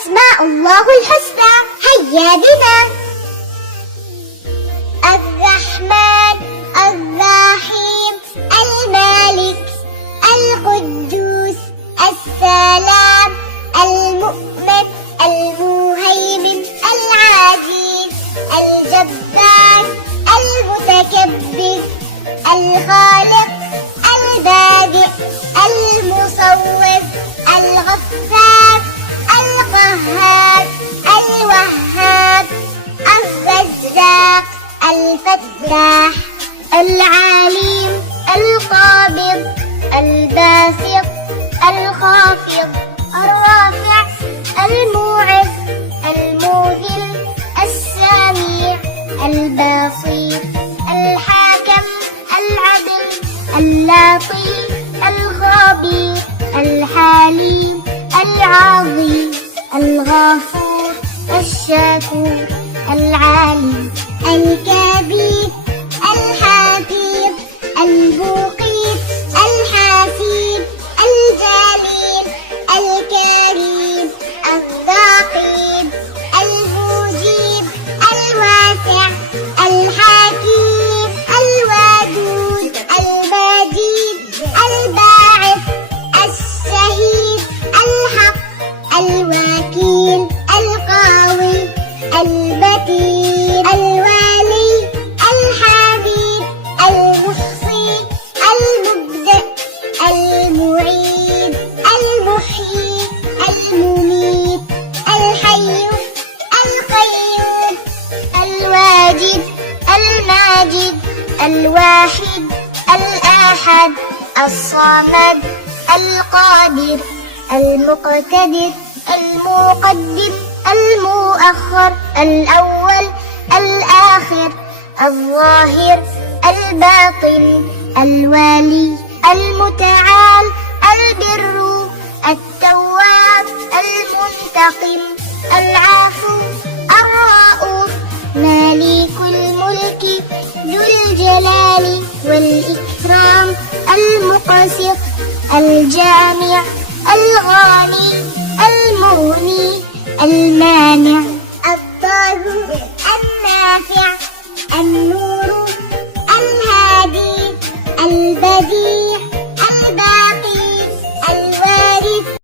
أسماء الله الحسنى. هيا بنا. الرحمن الرحيم المالك القدوس السلام المؤمن المهيمن العزيز الجبار المتكبر الخالق البادئ المصور الغفار القهار الوهاب الرزاق الفتاح العليم القابض الباسط الخافض الرافع الموعظ الموذل السميع البصير الحاكم العدل اللطيف الخبير الحليم العظيم الغفور الشكور العليم الكبير الحفيظ المقيت الحسيب الجليل الكريم الرقيب المجيب الواسع الحكيم الودود المجيد الباعث الشهيد الحق الوكيل القوي المتين الوالي الحميد المحصي المبدئ المعيد المحيي المميت الحي القيوم الواجد الماجد الواحد الآحد الصمد القادر المقتدر المقدم المؤخر الأول الآخر الظاهر الباطن الوالي المتعال البر التواب المنتقم العفو الرؤوف مالك الملك ذو الجلال والإكرام المقسط الجامع الغني المغني المانع